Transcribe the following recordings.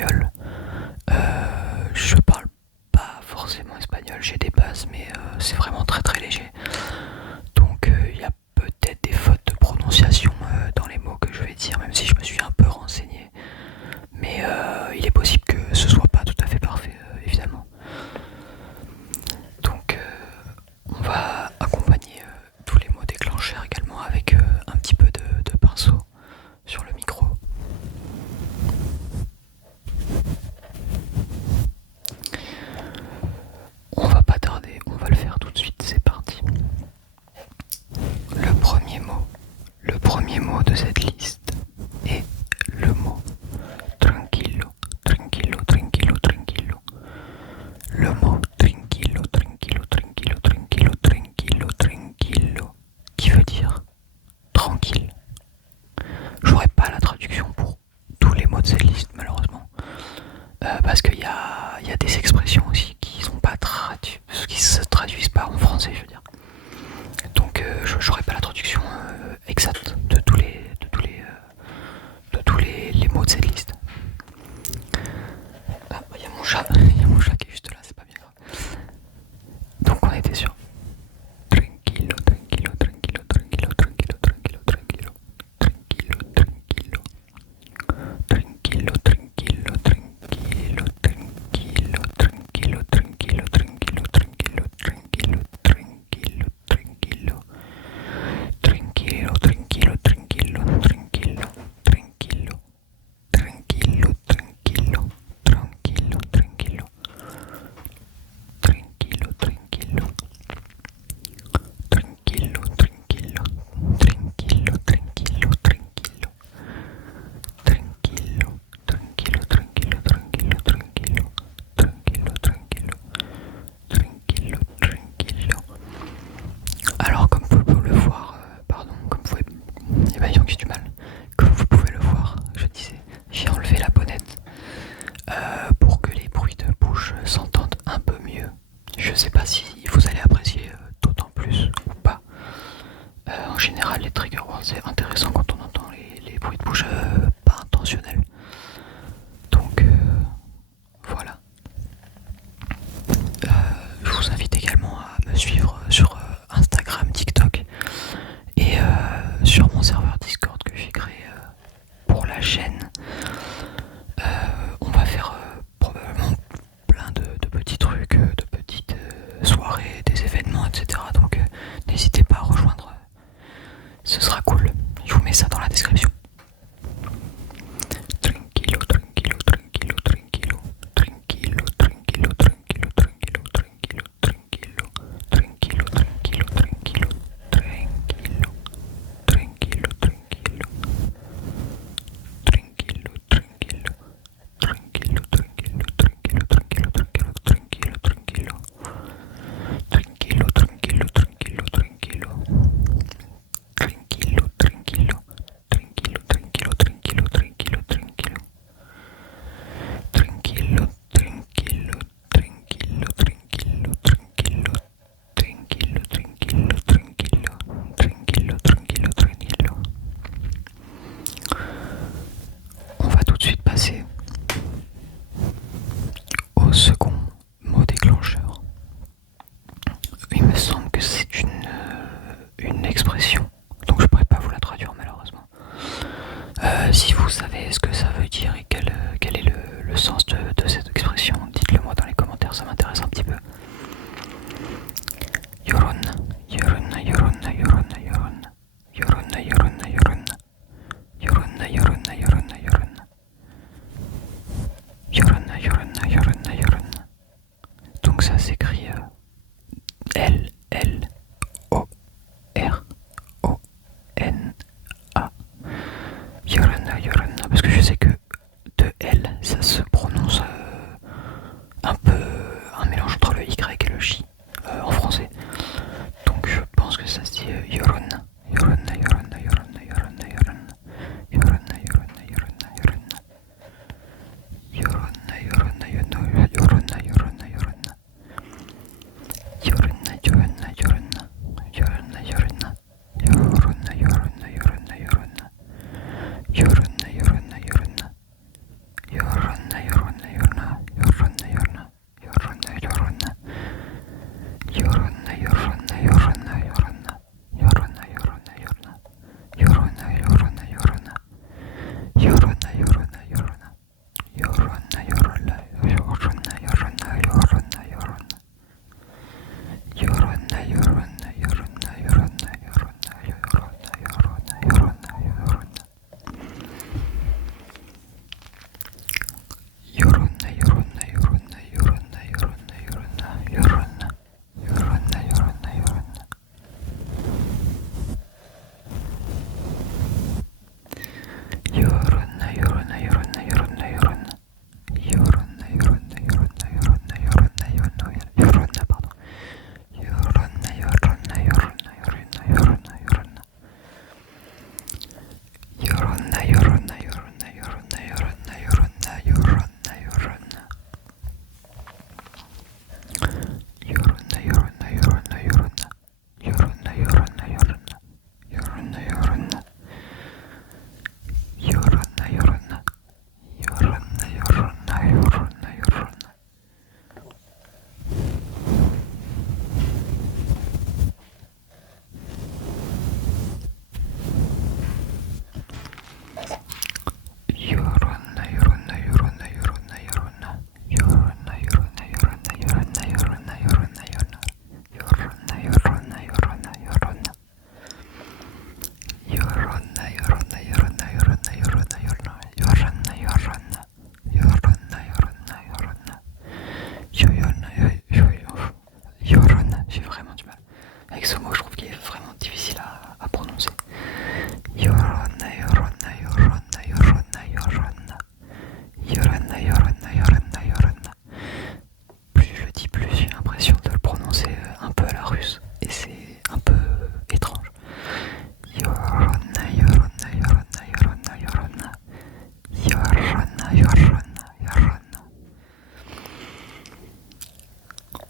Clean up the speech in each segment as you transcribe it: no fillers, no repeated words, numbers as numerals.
espagnol. Je parle pas forcément espagnol, j'ai des bases, mais c'est vraiment très très léger. Donc il y a peut-être des fautes de prononciation dans les mots que je vais dire, même si je me suis un peu renseigné. Mais il est possible que ce soit pas tout à fait parfait, évidemment. Donc on va accompagner tous les mots déclencheurs également avec un petit peu de pinceau sur le micro. On va pas tarder, on va le faire tout de suite, c'est parti. J'ai vraiment du mal. Avec ce mot, je trouve qu'il est vraiment difficile à prononcer. Plus je le dis, plus j'ai l'impression de le prononcer un peu à la russe. Et c'est un peu étrange.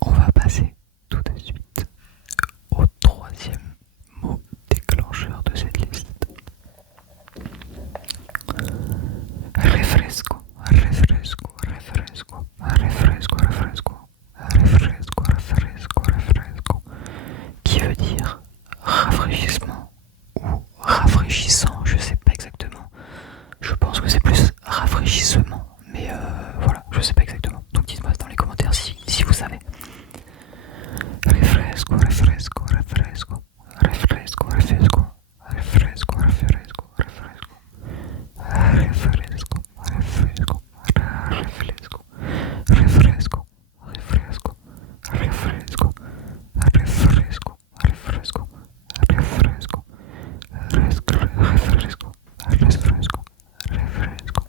On va passer tout de suite au troisième mot déclencheur de cette liste. Refresco, refresco, refresco, refresco, refresco, refresco, refresco, refresco, qui veut dire rafraîchissement ou rafraîchissant, je sais pas exactement. Je pense que c'est plus rafraîchissement, mais voilà, je sais pas exactement. Donc dites-moi dans les commentaires si vous savez. Refresco, refresco, refresco, refresco, refresco, refresco, refresco, refresco. Refresco, refresco, refresco, refresco, refresco, refresco, refresco, refresco, refresco, refresco, refresco, refresco.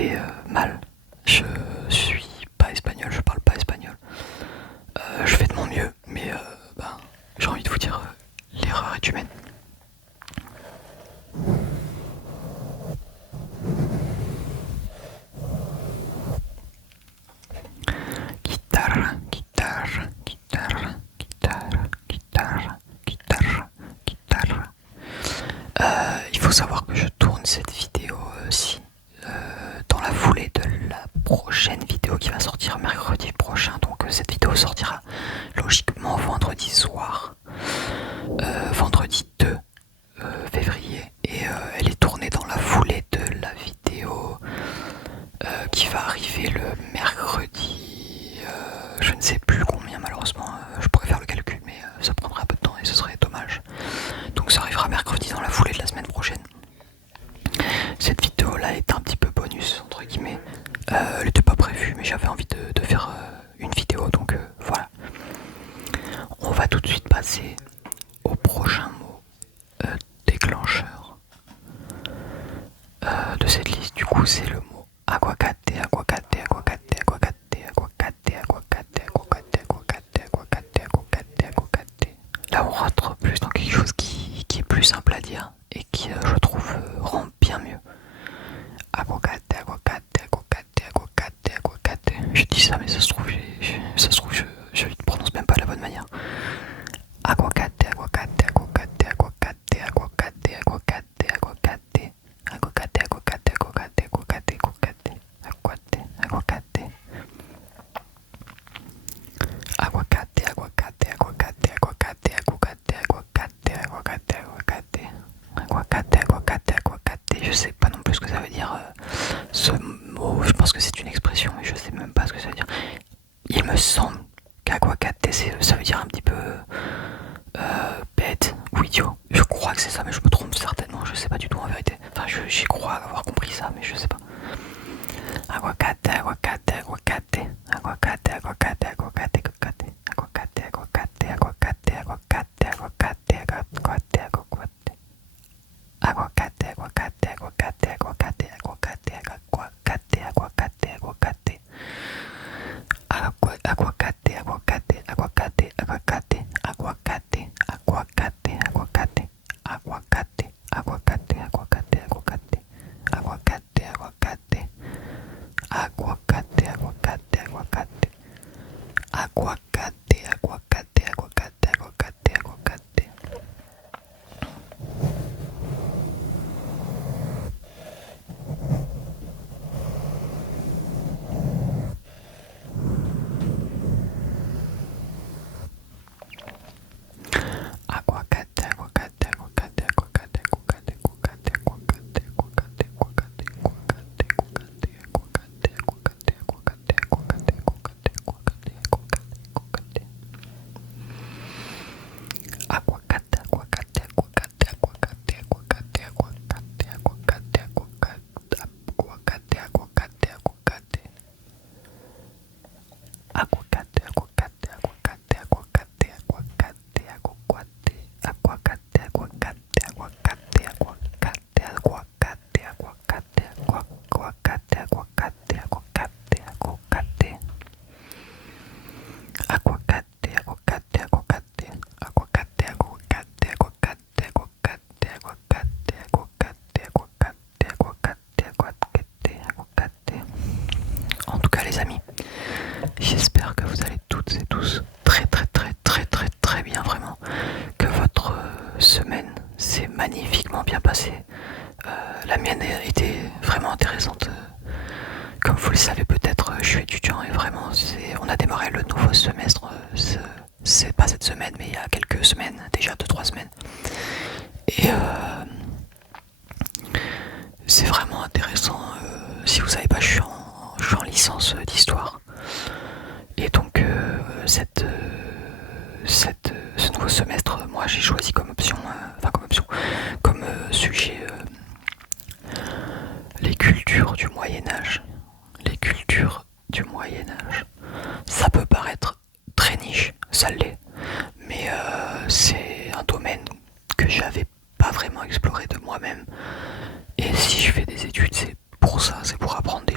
fait mal. Je suis pas espagnol, je parle pas espagnol. Je fais de mon mieux, mais j'ai envie de vous dire, l'erreur est humaine. Guitare, guitare, guitare, guitare, guitare, guitare, guitare. Il faut savoir que je tourne cette vidéo-ci dans la foulée de la prochaine vidéo qui va sortir mercredi prochain. Donc cette vidéo sortira logiquement vendredi soir, vendredi 2 février, et elle est tournée dans la foulée de la vidéo qui va arriver le mercredi, je ne sais plus combien malheureusement, je pourrais faire le calcul mais ça prendra un peu de temps et ce serait dommage. Donc ça arrivera mercredi dans la foulée de la semaine prochaine. Cette vidéo là est un petit peu bonus entre guillemets, elle n'était pas prévue mais j'avais envie de faire une vidéo, donc voilà. On va tout de suite passer au prochain mot déclencheur de cette liste. Du coup c'est le mot aguacate, aguacate, aguacate, aguacate, aguacate, aguacate, aguacate, aguacate, aguacate, aguacate, aguacate. Là on rentre plus dans quelque chose qui est plus simple à dire et qui je trouve rend bien mieux. Aguacate, aguacate, aguacate, aguacate, aguacate. Je dis ça mais ça se trouve je ne prononce même pas de la bonne manière. Aguacate, aguacate, aguacate, aguacate, aguacate, aguacate, aguacate. Aguacate, aguacate, aguacate, aguacate, aguacate, aguacate, aguacate. Aguacate, aguacate, aguacate, aguacate, aguacate, aguacate, aguacate, aguacate. Aguacate, aguacate, aguacate. Je sais pas non plus ce que ça veut dire ce mot. Je pense que c'est une expression mais je sais même pas ce que ça veut dire. Il me semble qu'aguacate ça veut dire un petit peu bête ou idiot. Je crois que c'est ça mais je me trompe certainement, je sais pas du tout en vérité. Enfin j'y crois avoir compris ça mais je sais pas. Aguacate, aguacate, aguacate, aguacate, aguacate, aguacate, aguacate, aguacate, aguacate, aguacate, aguacate, aguacate, aguacate, aguacate. Aguacate, aguacate, aguacate, aguacate, aguacate, aguacate, aguacate, aguacate. Aguacate, aguacate, aguacate, aguacate, aguacate, aguacate, aguacate, aguacate, aguacate, aguacate, aguacate, aguacate, aguacate, aguacate, aguacate, aguacate, aguacate, aguacate, aguacate, aguacate. Aguacate, aguacate, aguacate, aguacate, aguacate, aguacate, aguacate, aguacate, aguacate, aguacate, aguacate, aguacate, aguacate, aguacate, aguacate, aguacate, aguacate, aguacate. Aguacate, aguacate, aguacate, aguacate, aguacate, aguacate, aguacate, aguacate, aguacate, aguacate, aguacate. Aguacate, aguacate, aguacate, aguacate, aguacate, aguacate, aguacate, aguacate, aguacate, aguacate, aguacate, aguacate, aguacate, aguacate, aguacate, aguacate. Aguacate, aguacate, aguacate, aguacate, aguacate, aguacate, aguacate, aguacate, aguacate, aguacate, aguacate, aguacate. En tout cas les amis, j'espère que vous allez toutes et tous très très très très très très bien, vraiment, que votre semaine s'est magnifiquement bien passée. La mienne a été vraiment intéressante. Comme vous le savez peut-être, je suis étudiant et vraiment on a démarré le nouveau semestre, c'est pas cette semaine mais il y a quelques semaines, déjà 2-3 semaines. Et c'est vraiment intéressant. Si vous savez pas, je suis en licence d'histoire. Et donc ce nouveau semestre, moi j'ai choisi comme option, comme sujet les cultures du Moyen-Âge. Les cultures du Moyen-Âge. Ça peut paraître très niche, ça l'est, mais c'est un domaine que j'avais pas vraiment exploré de moi-même. Et si je fais des études, c'est pour ça, c'est pour apprendre des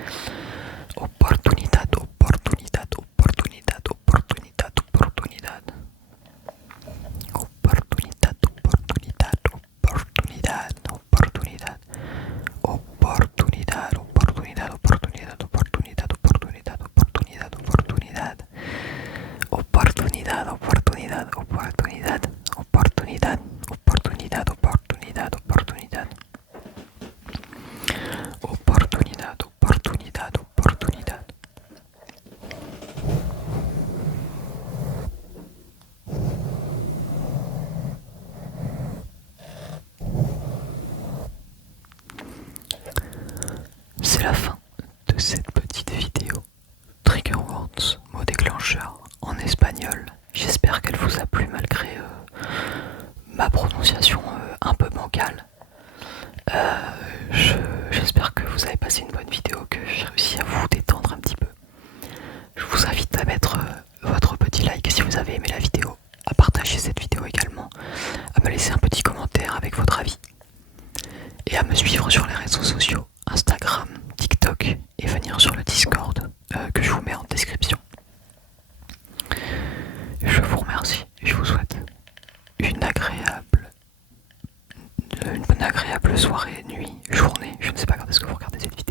J'espère que vous avez passé une bonne vidéo, que j'ai réussi à vous détendre un petit peu. Je vous invite à mettre votre petit like si vous avez aimé la vidéo, à partager cette vidéo également, à me laisser un petit commentaire avec votre avis et à me suivre sur les réseaux sociaux, Instagram, TikTok et venir sur le Discord que je vous mets en description. Je vous remercie et je vous souhaite une agréable soirée, nuit, journée. Je ne sais pas quand est-ce que vous regardez cette vidéo.